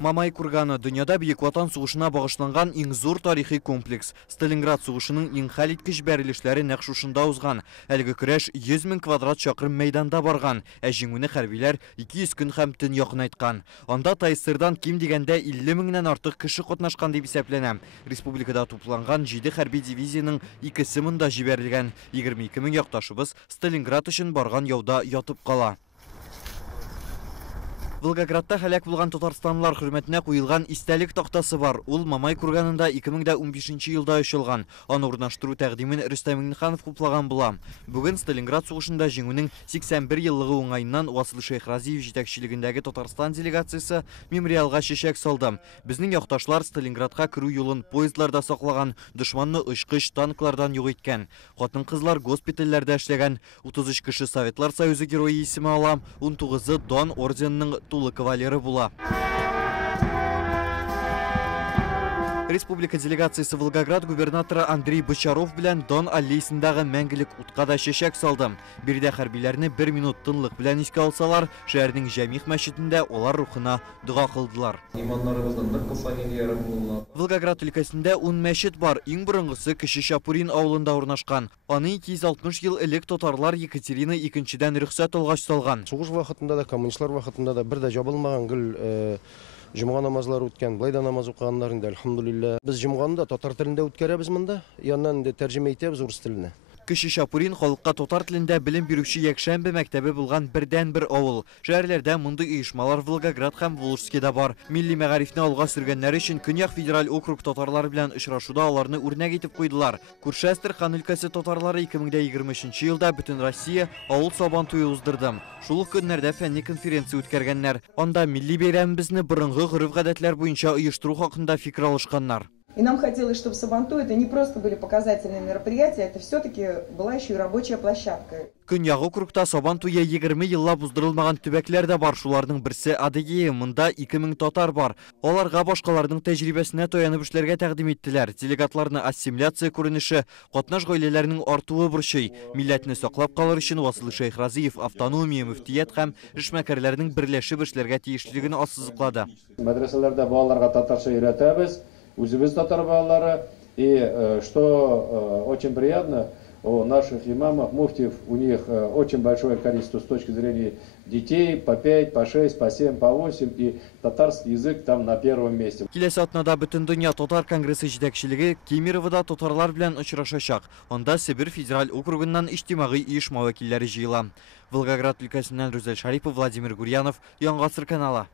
Мамай курганы дөньяда Бөек Ватан сугышына багышланган иң зур тарихи комплекс. Сталинград сугышының иң хәлиткеч бәрелешләре нәкъ шушында узган. Әлеге көрәш 100 000 квадрат чакрым мәйданда барган, ә җиңүне хәрбиләр 200 көн һәм төн якынайткан. Анда Тайсырдан ким дигәндә 50 меңнән артык кеше катнашкан дип исәпләнә. Республикада тупланган 7 хәрби дивизияның 2се монда җибәрелгән. 22 мең якташыбыз Сталинград өчен барган яуда ятып кала. Волгоградта һәлак булган татарстанлылар хөрмәтенә куелган истәлек тактасы бар. Ул Мамай курганында 2015 елда ачылган. Аны урнаштыру тәкъдимен Рөстәм Миңнеханов хуплаган була. Бүген Сталинград сугышында җиңүнең 81 еллыгы уңаеннан Васил Шейхразиев җитәкчелегендәге Татарстан делегациясе мемориалга чәчәк салды. Безнең якташлар Сталинградка керү юлын поездларда саклаган, дошманны очкыч танклардан юк иткән. Хатын-кызлар госпитальләрдә эшләгән. 33 кеше Советлар Союзы герое исеме ала, 19-ы Дон орденының тулы кавалеры була. Республика делегациясы Волгоград губернаторы Андрей Бочаров белән Дон аллеясындагы мәңгелек утка да чәчәк салды. Биредә хәрбиләрне 1 минут тынлык белән искә алсалар, шәһәрнең Җәмих мәчетендә алар рухына дуга кылдылар. Волгоград өлкәсендә 10 мәчет бар. Иң борынгысы Кече Чапурин авылында урнашкан. Аны 260 ел элек татарлар Екатерина II-дән рөхсәт алгач салган. Сугыш вакытында да, коммунистлар вакытында да бер дә жабылмаган гел Җомга намазлары үткән, былай да намаз укыганнар инде, әлхәмдүлилләh. Без җомганы да татар телендә үткәрәбез монда, яннан инде тәрҗемә итәбез урыс теленә. Кече Чапурин халыкка татар телендә белем бирүче якшәмбе мәктәбе булган бердән-бер авыл. Шәһәрләрдә мондый оешмалар Волгоград һәм Волжскида бар. Милли мәгарифне алга сөргәннәр өчен Көньяк федераль округ татарлары белән очрашуда аларны үрнәк итеп куйдылар. Күрше Астрахан өлкәсе татарлары 2023 елда бөтен Россия авыл сабан туе уздырды. Шул ук көннәрдә фәнни конференция үткәргәннәр. Анда милли бәйрәмебезне борынгы гореф-гадәтләр буенча оештыру хакында фикер алышканнар. И нам хотелось, чтобы Сабантуй это не просто были показательные мероприятия, это все-таки была еще и рабочая площадка. Көньяк округта Сабан туе 20 еллап уздырылмаган төбәкләр дә бар. Шуларның берсе Адыгея. Монда 2000 татар бар. Аларга башкаларның тәҗрибәсенә таянып эшләргә тәкъдим иттеләр. Делегатларны ассимиляция күренеше, катнаш гаиләләрнең артуы борчый. Милләтне саклап калыр өчен Васил Шейхразиев автономия, мөфтият һәм эшмәкәрләрнең берләшеп эшләргә тиешлеген ассызыклады. Мәдрәсәләрдә балаларга татарча өйрәтәбез. Үзебез татар балалары, и что очень приятно, у наших имамов, муфтиев, у них очень большое количество с точки зрения детей, по 5, по 6, по 7, по 8, и татарский язык там на первом месте. Киләсе атнада бөтен дөнья татар конгрессы җитәкчелеге Кемеровда татарлар белән очрашачак. Анда Сибир федераль округыннан иҗтимагый оешма вәкилләре җыела. Волгоград өлкәсеннән Рүзәл Шарипов, Владимир Гурьянов, Яңа Гасыр каналы.